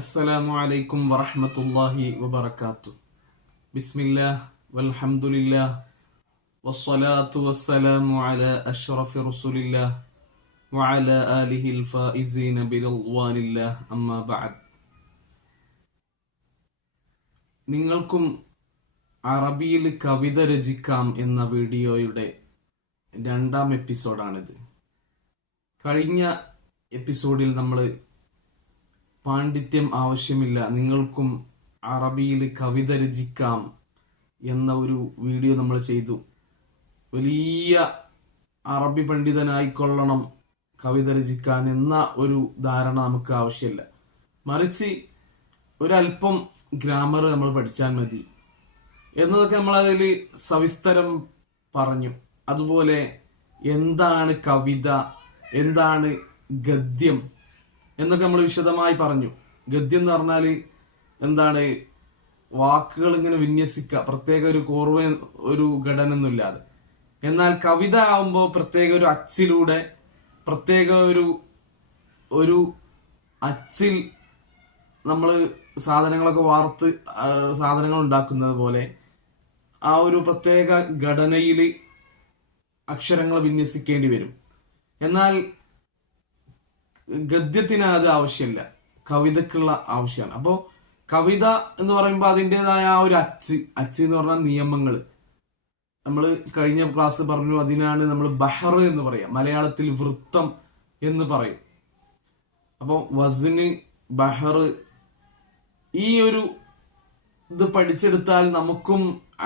السلام عليكم ورحمة الله وبركاته. بسم الله والحمد لله والصلاة والسلام على أشرف رسول الله وعلى آله الفائزين برضوان الله أما بعد. നിങ്ങൾക്കും അറബിയിൽ കവിത രചിക്കാം എന്ന വീഡിയോയുടെ രണ്ടാം എപ്പിസോഡാണിത്. കഴിഞ്ഞ എപ്പിസോഡിൽ നമ്മൾ പാണ്ഡിത്യം ആവശ്യമില്ല, നിങ്ങൾക്കും അറബിയിൽ കവിത രചിക്കാം എന്ന ഒരു വീഡിയോ നമ്മൾ ചെയ്തു. വലിയ അറബി പണ്ഡിതനായിക്കൊള്ളണം കവിത രചിക്കാൻ എന്ന ഒരു ധാരണ നമുക്ക് ആവശ്യമില്ല. മറിച്ച് ഒരല്പം ഗ്രാമർ നമ്മൾ പഠിച്ചാൽ മതി എന്നതൊക്കെ നമ്മൾ അതിൽ സവിസ്തരം പറഞ്ഞു. അതുപോലെ എന്താണ് കവിത, എന്താണ് ഗദ്യം എന്നൊക്കെ നമ്മൾ വിശദമായി പറഞ്ഞു. ഗദ്യം എന്ന് പറഞ്ഞാൽ എന്താണ്, വാക്കുകൾ ഇങ്ങനെ വിന്യസിക്കുക, പ്രത്യേക ഒരു കോർവ ഒരു ഘടനയൊന്നുമില്ലാതെ. എന്നാൽ കവിത ആവുമ്പോൾ പ്രത്യേക ഒരു അച്ചിലൂടെ, പ്രത്യേക ഒരു അച്ചിൽ നമ്മൾ സാധനങ്ങളൊക്കെ വാർത്ത് സാധനങ്ങൾ ഉണ്ടാക്കുന്നത് പോലെ ആ ഒരു പ്രത്യേക ഘടനയിൽ അക്ഷരങ്ങൾ വിന്യസിക്കേണ്ടി വരും. എന്നാൽ ഗദ്യത്തിന് അത് ആവശ്യമില്ല, കവിതക്കുള്ള ആവശ്യമാണ്. അപ്പോൾ കവിത എന്ന് പറയുമ്പോൾ അതിൻ്റെതായ ആ ഒരു അച്ച് എന്ന് പറഞ്ഞാൽ നിയമങ്ങൾ നമ്മൾ കഴിഞ്ഞ ക്ലാസ് പറഞ്ഞു. അതിനാണ് നമ്മൾ ബഹർ എന്ന് പറയാം, മലയാളത്തിൽ വൃത്തം എന്ന് പറയും. അപ്പോൾ വസ്ന്, ബഹർ, ഈ ഒരു ഇത് പഠിച്ചെടുത്താൽ നമുക്കും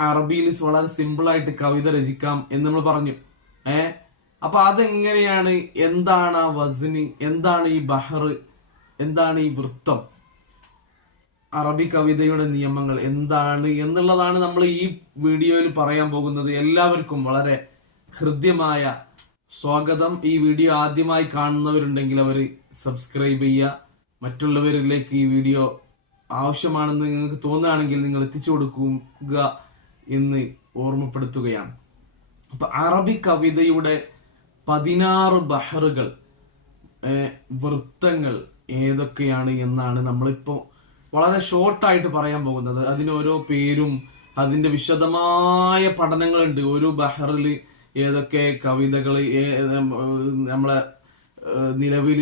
അറബിയിൽ വളരെ സിമ്പിളായിട്ട് കവിത രചിക്കാം എന്ന് നമ്മൾ പറഞ്ഞു. അപ്പൊ അതെങ്ങനെയാണ്, എന്താണ് ആ വസ്ന്, എന്താണ് ഈ ബഹർ, എന്താണ് ഈ വൃത്തം, അറബി കവിതയുടെ നിയമങ്ങൾ എന്താണ് എന്നുള്ളതാണ് നമ്മൾ ഈ വീഡിയോയിൽ പറയാൻ പോകുന്നത്. എല്ലാവർക്കും വളരെ ഹൃദ്യമായ സ്വാഗതം. ഈ വീഡിയോ ആദ്യമായി കാണുന്നവരുണ്ടെങ്കിൽ അവർ സബ്സ്ക്രൈബ് ചെയ്യുക. മറ്റുള്ളവരിലേക്ക് ഈ വീഡിയോ ആവശ്യമാണെന്ന് നിങ്ങൾക്ക് തോന്നുകയാണെങ്കിൽ നിങ്ങൾ എത്തിച്ചു കൊടുക്കുക എന്ന് ഓർമ്മപ്പെടുത്തുകയാണ്. അപ്പൊ അറബി കവിതയുടെ 16 ബഹറുകൾ, വൃത്തങ്ങൾ ഏതൊക്കെയാണ് എന്നാണ് നമ്മളിപ്പോ വളരെ ഷോർട്ടായിട്ട് പറയാൻ പോകുന്നത്. അതിന് ഓരോ പേരും അതിന്റെ വിശദമായ പഠനങ്ങളുണ്ട്. ഒരു ബഹറിൽ ഏതൊക്കെ കവിതകൾ, നമ്മളെ നിലവിൽ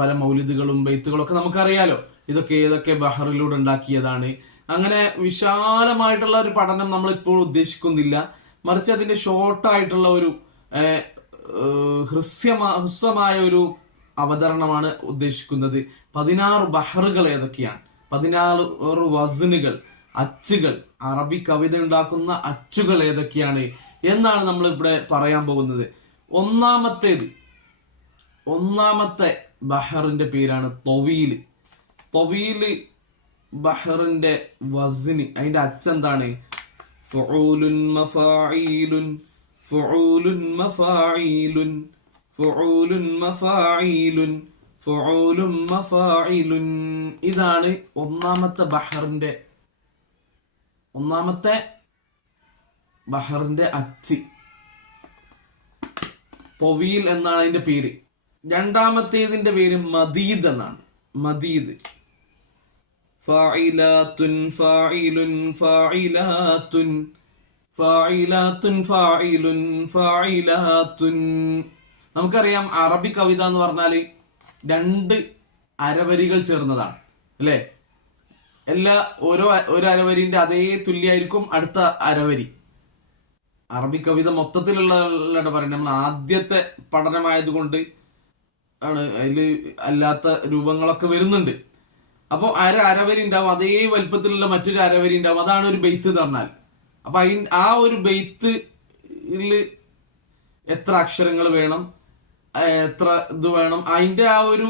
പല മൗലിദുകളും ബെയ്ത്തുകളും ഒക്കെ നമുക്കറിയാലോ. ഇതൊക്കെ ഏതൊക്കെ ബഹറിലൂടെ ഉണ്ടാക്കിയതാണ്. അങ്ങനെ വിശാലമായിട്ടുള്ള ഒരു പഠനം നമ്മൾ ഇപ്പോൾ ഉദ്ദേശിക്കുന്നില്ല. മറിച്ച് അതിന്റെ ഷോർട്ടായിട്ടുള്ള ഒരു ഹ്രസ്വമായ ഒരു അവതരണമാണ് ഉദ്ദേശിക്കുന്നത്. 16 ബഹറുകൾ ഏതൊക്കെയാണ്, 16 വസ്നുകൾ, അച്ചുകൾ, അറബി കവിത ഉണ്ടാക്കുന്ന അച്ചുകൾ ഏതൊക്കെയാണ് എന്നാണ് നമ്മൾ ഇവിടെ പറയാൻ പോകുന്നത്. ഒന്നാമത്തെ ബഹറിന്റെ പേരാണ് തൊവീൽ. തൊവീൽ ബഹറിന്റെ വസ്ന്, അതിന്റെ അച്ചെന്താണ്? ഫുഊലുൻ മഫാഈലുൻ, ഫുഊലുൻ മഫാഈലുൻ, ഫുഊലുൻ മഫാഈലുൻ, ഫുഊലുൻ മഫാഈലുൻ. ഇതാണ് ഒന്നാമത്തെ ബഹറിന്റെ അച്ച്. തൊവീൽ എന്നാണ് അതിന്റെ പേര്. രണ്ടാമത്തേതിന്റെ പേര് മദീദ് എന്നാണ്. മദീദ് ഫാഇലാത്തുൻ ഫാഇലുൻ ഫാഇലാത്തുൻ ഫാഇലാത്തുൻ ഫാഇലുൻ ഫാഇലാത്തുൻ. നമുക്കറിയാം അറബി കവിത എന്ന് പറഞ്ഞാല് 2 അരവരികൾ ചേർന്നതാണ്, അല്ലെ? ഒരു അരവരിന്റെ അതേ തുല്യായിരിക്കും അടുത്ത അരവരി. അറബി കവിത മൊത്തത്തിലുള്ള പറയുന്നത് നമ്മൾ ആദ്യത്തെ പഠനമായതുകൊണ്ട് ആണ്, അതിൽ അല്ലാത്ത രൂപങ്ങളൊക്കെ വരുന്നുണ്ട്. അപ്പോൾ അരവരി ഉണ്ടാവും, അതേ വലുപ്പത്തിലുള്ള മറ്റൊരു അരവരി ഉണ്ടാവും. അതാണ് ഒരു ബെയ്ത്ത് എന്ന് പറഞ്ഞാൽ. അപ്പൊ ആ ഒരു ബെയ്ത്തിൽ എത്ര അക്ഷരങ്ങൾ വേണം, എത്ര ഇത് വേണം, അതിന്റെ ആ ഒരു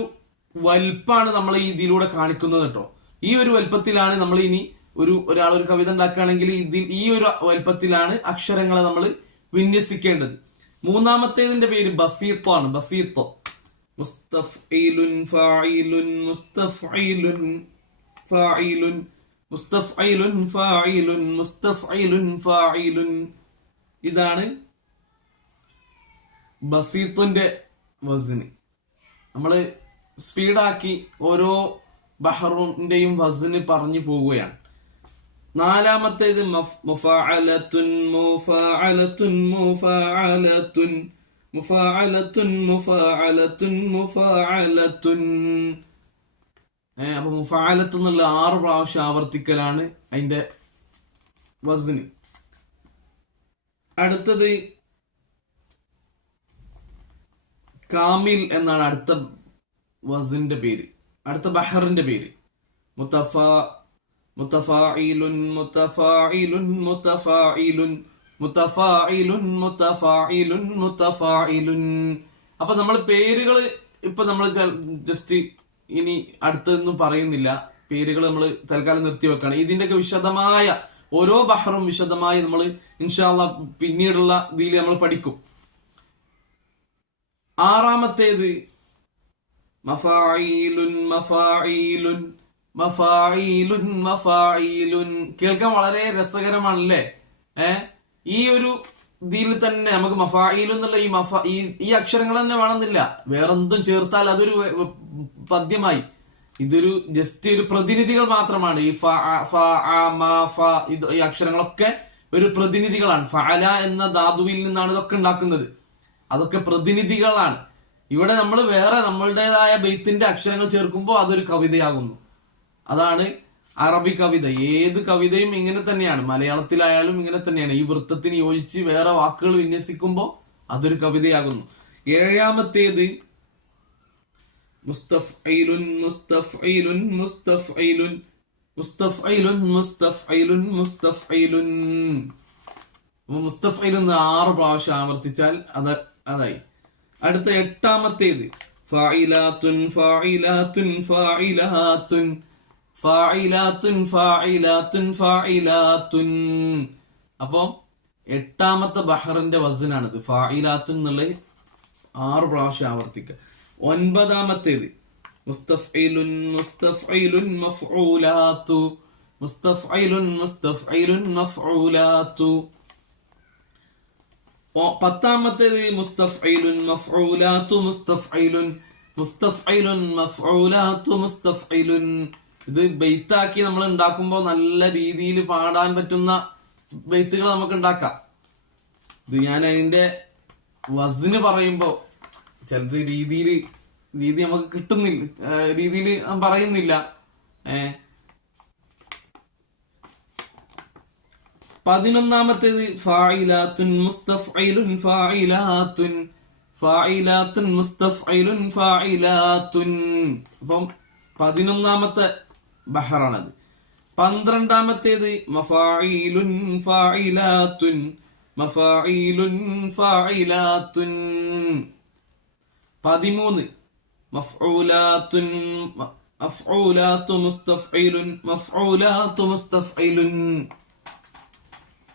വലുപ്പാണ് നമ്മൾ ഇതിലൂടെ കാണിക്കുന്നത് കേട്ടോ. ഈ ഒരു വലുപ്പത്തിലാണ് നമ്മൾ ഇനി ഒരാൾ ഒരു കവിത ഉണ്ടാക്കുകയാണെങ്കിൽ ഈ ഒരു വലുപ്പത്തിലാണ് അക്ഷരങ്ങളെ നമ്മൾ വിന്യസിക്കേണ്ടത്. മൂന്നാമത്തേതിന്റെ പേര് ബസീത്തോ ആണ്. ബസീത്തോ മുസ്തഫ്ഇലുൻ ഫാഇലുൻ മുസ്തഫ്ഇലുൻ ഫാഇലുൻ മുസ്തഫ്ഇലുൻ ഫാഇലുൻ മുസ്തഫ്ഇലുൻ ഫാഇലുൻ. ഇതാണ് ബസീത്തിന്റെ വസ്ന്. നമ്മള് സ്പീഡാക്കി ഓരോ ബഹറിന്റെയും വസ്ന് പറഞ്ഞു പോവുകയാണ്. നാലാമത്തേത് മുഫഅലത്തുൻ മുഫഅലത്തുൻ മുഫഅലത്തുൻ മുഫഅലത്തുൻ മുഫഅലത്തുൻ മുഫഅലത്തുൻ. അപ്പൊ മുഫഅലത്ത് എന്നുള്ള 6 പ്രാവശ്യം ആവർത്തിക്കലാണ് അതിന്റെ വസ്ന്. അടുത്തത് കാമിൽ എന്നാണ് അടുത്ത വസ്ന്റെ പേര്, അടുത്ത ബഹറിന്റെ പേര്. മുതഫാഇലുൻ മുതഫാഇലുൻ മുതഫാഇലുൻ മുതഫാഇലുൻ മുതഫാഇലുൻ മുതഫാഇലുൻ. അപ്പൊ നമ്മൾ പേരുകൾ ഇപ്പൊ നമ്മൾ ജസ്റ്റ് ഇനി അടുത്തൊന്നും പറയുന്നില്ല, പേരുകൾ നമ്മൾ തൽക്കാലം നിർത്തി വെക്കാണ്. ഇതിന്റെയൊക്കെ വിശദമായ ഓരോ ബഹറും വിശദമായി നമ്മൾ ഇൻഷാ അല്ലാഹ് പിന്നീടുള്ള ഇതിൽ നമ്മൾ പഠിക്കും. ആറാമത്തേത് മഫാഇലുൻ മഫാഇലുൻ മഫാഇലുൻ മഫാഇലുൻ. കേൾക്കാൻ വളരെ രസകരമാണല്ലേ? ഈ ഒരു ഇതിൽ തന്നെ നമുക്ക് മഫാഇലുൻ എന്നുള്ള ഈ അക്ഷരങ്ങൾ തന്നെ വേണമെന്നില്ല, വേറെന്തും ചേർത്താൽ അതൊരു പദ്യമായി. ഇതൊരു ജസ്റ്റ് ഒരു പ്രതിനിധികൾ മാത്രമാണ്. ഈ ഫ ഫ ആ മ ഫ ഈ അക്ഷരങ്ങളൊക്കെ ഒരു പ്രതിനിധികളാണ്. ഫഅല എന്ന ധാതുവിൽ നിന്നാണ് ഇതൊക്കെ ഉണ്ടാക്കുന്നത്. അതൊക്കെ പ്രതിനിധികളാണ്. ഇവിടെ നമ്മൾ വേറെ നമ്മളുടേതായ ബെയ്ത്തിന്റെ അക്ഷരങ്ങൾ ചേർക്കുമ്പോൾ അതൊരു കവിതയാകുന്നു. അതാണ് അറബി കവിത. ഏത് കവിതയും ഇങ്ങനെ തന്നെയാണ്, മലയാളത്തിലായാലും ഇങ്ങനെ തന്നെയാണ്. ഈ വൃത്തത്തിന് യോജിച്ച് വേറെ വാക്കുകൾ വിന്യസിക്കുമ്പോൾ അതൊരു കവിതയാകുന്നു. ഏഴാമത്തേത് മുസ്തഫ്ഇലുൻ മുസ്തഫ്ഇലുൻ മുസ്തഫ്ഇലുൻ മുസ്തഫ്ഇലുൻ മുസ്തഫ്ഇലുൻ മുസ്തഫ്ഇലുൻ. മുസ്തഫ്ഇലുൻ 6 പ്രാവശ്യം ആവർത്തിച്ചാൽ അതായി. അടുത്ത എട്ടാമത്തേത് ഫാഇലാത്തുൻ ഫാഇലാത്തുൻ ഫാഇലാത്തുൻ ഫാഇലാത്തുൻ ഫാഇലാത്തുൻ ഫാഇലാത്തുൻ. അപ്പൊ എട്ടാമത്തെ ബഹറിന്റെ വസ്നാണിത്. ഫാഇലാത്തുൻ എന്നുള്ളത് 6 പ്രാവശ്യം ആവർത്തിക്കുക. ഒൻപതാമത്തേത് മുസ്തഫ്ഇലുൻ മുസ്തഫ്ഇലുൻ മഫ്ഊലാത്തു മുസ്തഫ്ഇലുൻ മുസ്തഫ്ഇലുൻ മഫ്ഊലാത്തു. പത്താമത്തേത് മുസ്തഫ്ഇലുൻ മഫ്ഊലാത്തു മുസ്തഫ്ഇലുൻ മുസ്തഫ്ഇലുൻ മഫ്ഊലാത്തു മുസ്തഫ്ഇലുൻ. ഇത് ബെയ്ത്താക്കി നമ്മൾ ഉണ്ടാക്കുമ്പോൾ നല്ല രീതിയിൽ പാടാൻ പറ്റുന്ന ബെയ്ത്തുകൾ നമുക്ക് ഉണ്ടാക്കാം. ഇത് ഞാൻ അതിന്റെ വസ്ന് പറയുമ്പോ ചിലത് രീതി നമുക്ക് കിട്ടുന്നില്ല, രീതിയിൽ ഞാൻ പറയുന്നില്ല. 11ാമത്തേത് ഫാഇലാത്തുൻ മുസ്തഫ്ഇലുൻ ഫാഇലാത്തുൻ ഫാഇലാത്തുൻ മുസ്തഫ്ഇലുൻ ഫാഇലാത്തുൻ. അപ്പം 11ാമത്തെ ബഹറാണത്. 12ാമത്തേത് മഫാഇലുൻ ഫാഇലാത്തുൻ മഫാഇലുൻ ഫാഇലാത്തുൻ. 13 മഫ്ഊലാത്തുൻ മഫ്ഊലാത്തു മുസ്തഫ്ഇലുൻ മഫ്ഊലാത്തു മുസ്തഫ്ഇലുൻ.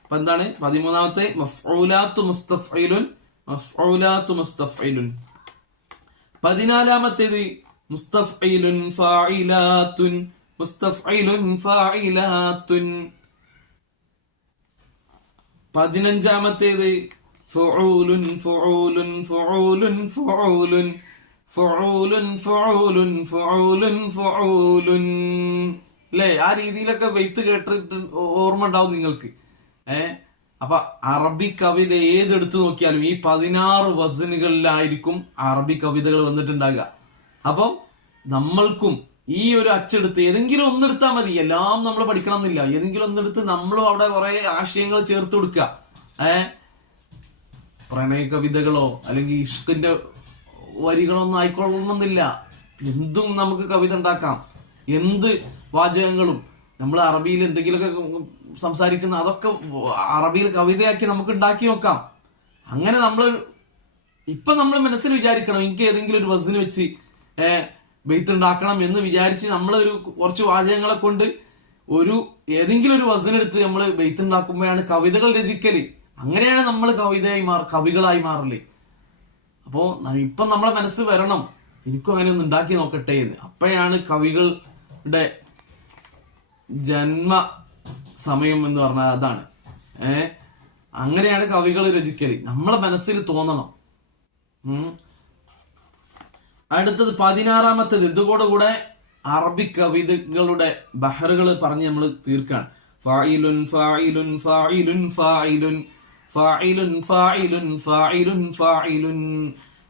അപ്പൊ എന്താണ് 13ാമത്തെ? മഫ്ഊലാത്തു മുസ്തഫ്ഇലുൻ മഫ്ഊലാത്തു മുസ്തഫ്ഇലുൻ. 14ാമത്തേത് മുസ്തഫ്ഇലുൻ ഫാഇലാത്തുൻ മുസ്തഫ്ഇലുൻ ഫാഇലാത്തുൻ. 15ാമത്തേത് ഫുഊലുൻ ഫുഊലുൻ ഫുഊലുൻ ഫുഊലുൻ ഫുഊലുൻ ഫുഊലുൻ ഫുഊലുൻ ഫുഊലുൻ. അല്ലേ? ആ രീതിയിലൊക്കെ ബെയ്ത്ത് കേട്ടിട്ട് ഓർമ്മ ഉണ്ടാവും നിങ്ങൾക്ക്. അപ്പൊ അറബി കവിത ഏതെടുത്തു നോക്കിയാലും ഈ 16 വസനുകളിലായിരിക്കും അറബി കവിതകൾ വന്നിട്ടുണ്ടാകുക. അപ്പം നമ്മൾക്കും ഈ ഒരു അച്ചെടുത്ത് ഏതെങ്കിലും ഒന്നെടുത്താൽ മതി. എല്ലാം നമ്മൾ പഠിക്കണം എന്നില്ല. ഏതെങ്കിലും ഒന്നെടുത്ത് നമ്മളും അവിടെ കുറെ ആശയങ്ങൾ ചേർത്ത് കൊടുക്കുക. പ്രണയ കവിതകളോ അല്ലെങ്കിൽ ഇഷ്കിന്റെ വരികളോ ഒന്നും ആയിക്കൊള്ളണമെന്നില്ല. എന്തും നമുക്ക് കവിത ഉണ്ടാക്കാം. എന്ത് വാചകങ്ങളും നമ്മൾ അറബിയിൽ എന്തെങ്കിലുമൊക്കെ സംസാരിക്കുന്ന അതൊക്കെ അറബിയിൽ കവിതയാക്കി നമുക്ക് ഉണ്ടാക്കി നോക്കാം. അങ്ങനെ ഇപ്പൊ നമ്മൾ മനസ്സിൽ വിചാരിക്കണം, എനിക്ക് ഏതെങ്കിലും ഒരു വസ്ന് വെച്ച് ബെയ്ത്ത് ഉണ്ടാക്കണം എന്ന് വിചാരിച്ച് നമ്മളൊരു കുറച്ച് വാചകങ്ങളെ കൊണ്ട് ഏതെങ്കിലും ഒരു വസ്നെടുത്ത് നമ്മൾ ബെയ്ത്ത് ഉണ്ടാക്കുമ്പോഴാണ് കവിതകൾ രചിക്കല്. അങ്ങനെയാണ് നമ്മൾ കവികളായി മാറല്. അപ്പോ ഇപ്പൊ നമ്മളെ മനസ്സ് വരണം, എനിക്കും അങ്ങനെ ഒന്ന് ഉണ്ടാക്കി നോക്കട്ടെ എന്ന്. അപ്പോഴാണ് കവികളുടെ ജന്മ സമയം എന്ന് പറഞ്ഞാൽ അതാണ്. അങ്ങനെയാണ് കവികൾ രചിക്കല്. നമ്മളെ മനസ്സിൽ തോന്നണം. അടുത്തത് 16ാമത്തേത് ഇതുകൂടെ അറബി കവിതകളുടെ ബഹറുകൾ പറഞ്ഞ് നമ്മൾ തീർക്കാണ്. ഫായിലുൻ ഫായിലുൻ ഫായിലുൻ ഫായിലുൻ ഫായിലുൻ ഫായിലുൻ ഫായിലുൻ ഫായിലുൻ.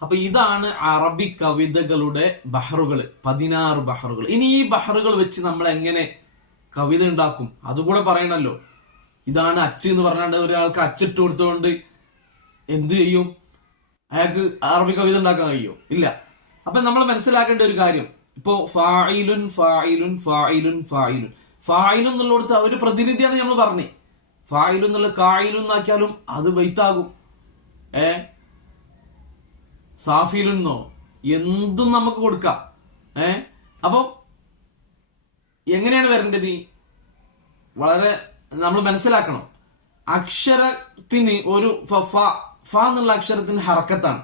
അപ്പൊ ഇതാണ് അറബി കവിതകളുടെ ബഹറുകൾ, 16 ബഹറുകൾ. ഇനി ഈ ബഹറുകൾ വെച്ച് നമ്മൾ എങ്ങനെ കവിത ഉണ്ടാക്കും അതുകൂടെ പറയണല്ലോ. ഇതാണ് അച്ച് എന്ന് പറഞ്ഞാണ്ട് ഒരാൾക്ക് അച്ചിട്ട് കൊടുത്തുകൊണ്ട് എന്ത് ചെയ്യും? അയാൾക്ക് അറബി കവിത ഉണ്ടാക്കാൻ കഴിയോ? ഇല്ല. അപ്പൊ നമ്മൾ മനസ്സിലാക്കേണ്ട ഒരു കാര്യം, ഇപ്പോ ഫായിലുൻ ഫായിലുൻ ഫായിലുൻ ഫായിലുൻ ഫായിലുൻ എന്നുള്ളടത്ത് ഒരു പ്രതിനിധിയാണ് നമ്മൾ പറഞ്ഞേ. ഫായിലുൻ എന്നുള്ള കായിലുൻ എന്നാക്കിയാലും അത് ബൈത്താകും. സാഫിലുന്നോ എന്തും നമുക്ക് കൊടുക്കാം. അപ്പൊ എങ്ങനെയാണ് വരേണ്ടത്? വളരെ നമ്മൾ മനസ്സിലാക്കണം. അക്ഷരത്തിന് ഒരു ഫ എന്നുള്ള അക്ഷരത്തിന് ഹറക്കത്താണ്.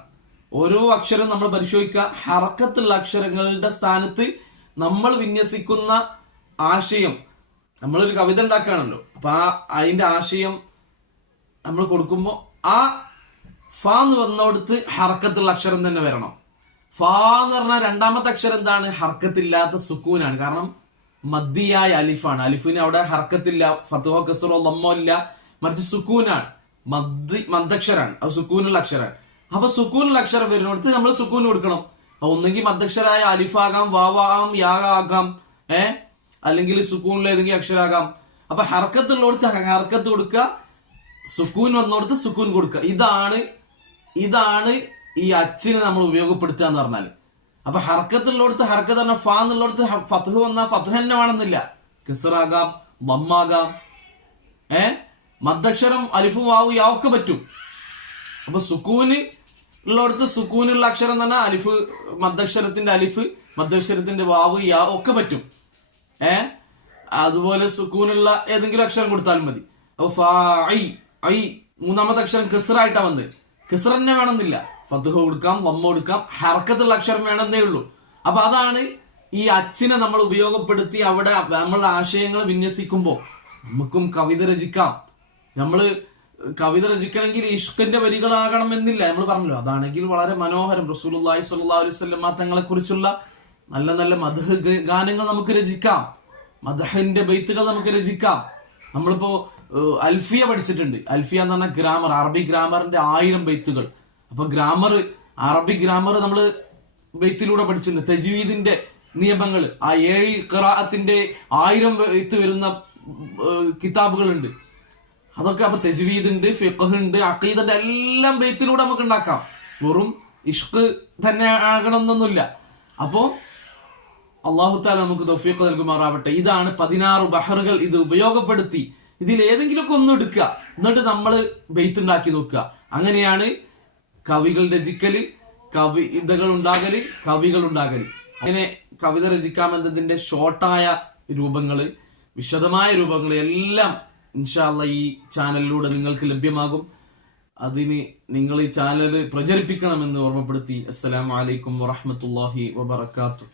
ഓരോ അക്ഷരം നമ്മൾ പരിശോധിക്കുക. ഹറക്കത്തുള്ള അക്ഷരങ്ങളുടെ സ്ഥാനത്ത് നമ്മൾ വിന്യസിക്കുന്ന ആശയം, നമ്മളൊരു കവിത ഉണ്ടാക്കുകയാണല്ലോ, അപ്പൊ അതിന്റെ ആശയം നമ്മൾ കൊടുക്കുമ്പോൾ ആ ഫ എന്ന് വന്നോടത്ത് ഹർക്കത്തുള്ള അക്ഷരം തന്നെ വരണം. ഫ എന്ന് പറഞ്ഞാൽ രണ്ടാമത്തെ അക്ഷരം എന്താണ്? ഹർക്കത്തില്ലാത്ത സുക്കൂനാണ്. കാരണം മദ്ദിയായ അലിഫാണ്. അലിഫിന് അവിടെ ഹർക്കത്തില്ല, ഫത്ഹോ കസ്റോ ലമ്മോ ഇല്ല, മറിച്ച് സുക്കൂനാണ്. മദ്ദക്ഷരാണ്, അത് സുക്കൂനുള്ള അക്ഷരമാണ്. അപ്പൊ സുക്കൂനുള്ള അക്ഷരം വരുന്നിടത്ത് നമ്മൾ സുക്കൂൻ കൊടുക്കണം. ഒന്നെങ്കിൽ മദ്ദക്ഷരായ അലിഫാകാം, വാവാകാം, യാകാം, അല്ലെങ്കിൽ സുക്കൂനിൽ ഏതെങ്കിലും അക്ഷരാകാം. അപ്പൊ ഹർക്കത്തുള്ളടത്ത് ഹർക്കത്ത് കൊടുക്കുക, സുക്കൂൻ വന്നോടത്ത് സുക്കൂൻ കൊടുക്കുക. ഇതാണ് ഈ അച്ചിനെ നമ്മൾ ഉപയോഗപ്പെടുത്തുക എന്ന് പറഞ്ഞാൽ. അപ്പൊ ഹർക്കത്തുള്ളടത്ത് ഹർക്കത്ത് പറഞ്ഞ ഫ എന്നുള്ളടത്ത് ഫത്ഹ് വന്നാൽ ഫത്ഹ് തന്നെ വേണമെന്നില്ല, കിസ്റാകാം, ബമ്മാകാം, മദ്ദക്ഷരം അലിഫും വാവും യാ ഒക്കെ പറ്റും. അപ്പൊ സുക്കൂന് ഉള്ളടത്ത് സുക്കൂനുള്ള അക്ഷരം തന്നെ അലിഫ്, മദ്ദക്ഷരത്തിന്റെ അലിഫ്, മദ്ദക്ഷരത്തിന്റെ വാവ്, യാ ഒക്കെ പറ്റും. അതുപോലെ സുക്കൂനുള്ള ഏതെങ്കിലും അക്ഷരം കൊടുത്താലും മതി. അപ്പൊ ഐ മൂന്നാമത്തെ അക്ഷരം കിസ്റായിട്ടാ വന്ന്, കിസ്റ തന്നെ വേണമെന്നില്ല, ഫത്ഹ കൊടുക്കാം, വമ്മ കൊടുക്കാം, ഹർക്കത്തുള്ള അക്ഷരം വേണമെന്നേ ഉള്ളൂ. അപ്പൊ അതാണ് ഈ അച്ചിനെ നമ്മൾ ഉപയോഗപ്പെടുത്തി അവിടെ നമ്മളുടെ ആശയങ്ങൾ വിന്യസിക്കുമ്പോൾ നമുക്കും കവിത രചിക്കാം. നമ്മള് കവിത രചിക്കണമെങ്കിൽ ഇഷ്കിന്റെ വരികളാകണം എന്നില്ല, നമ്മൾ പറഞ്ഞല്ലോ. അതാണെങ്കിൽ വളരെ മനോഹരം. റസൂലുള്ളാഹി സ്വല്ലല്ലാഹു അലൈഹി വസല്ലം തങ്ങളെ കുറിച്ചുള്ള നല്ല നല്ല മദ്ഹ് ഗാനങ്ങൾ നമുക്ക് രചിക്കാം, മദ്ഹിന്റെ ബൈത്തുകൾ നമുക്ക് രചിക്കാം. നമ്മളിപ്പോ അൽഫിയ പഠിച്ചിട്ടുണ്ട്. അൽഫിയ എന്ന് പറഞ്ഞാൽ ഗ്രാമർ, അറബി ഗ്രാമറിന്റെ 1000 ബൈത്തുകൾ. അപ്പൊ അറബി ഗ്രാമർ നമ്മൾ ബൈത്തിലൂടെ പഠിച്ചിട്ടുണ്ട്. തജ്വീദിന്റെ നിയമങ്ങൾ, ആ 7 ഖിറാഅത്തിന്റെ 1000 ബൈത്ത് വരുന്ന കിതാബുകളുണ്ട്. അതൊക്കെ അപ്പൊ തജ്വീദ് ഉണ്ട്, ഫിഖ്ഹ് ഉണ്ട്, അഖീദന്റെ എല്ലാം ബൈത്തിലൂടെ നമുക്ക് ഉണ്ടാക്കാം. വെറും ഇഷ്ക് തന്നെ ആകണമെന്നൊന്നുമില്ല. അപ്പോ അല്ലാഹു തആല നമുക്ക് തൗഫീഖ് നൽകുമാറാവട്ടെ. ഇതാണ് 16 ബഹറുകൾ. ഇത് ഉപയോഗപ്പെടുത്തി ഇതിൽ ഏതെങ്കിലുമൊക്കെ ഒന്ന് എടുക്കുക, എന്നിട്ട് നമ്മൾ ബെയ്ത്ത് ഉണ്ടാക്കി നോക്കുക. അങ്ങനെയാണ് കവികൾ രചിക്കല്, കവിതകൾ ഉണ്ടാകല്, കവികൾ ഉണ്ടാകല്. അങ്ങനെ കവിത രചിക്കാമെന്നതിന്റെ ഷോർട്ടായ രൂപങ്ങള്, വിശദമായ രൂപങ്ങൾ എല്ലാം ഇൻഷാ അല്ലാഹ് ഈ ചാനലിലൂടെ നിങ്ങൾക്ക് ലഭ്യമാകും. അതിന് നിങ്ങൾ ഈ ചാനൽ പ്രചരിപ്പിക്കണമെന്ന് ഓർമ്മപ്പെടുത്തി. അസ്സലാമു അലൈക്കും വറഹ്മത്തുള്ളാഹി വബറകാതുഹു.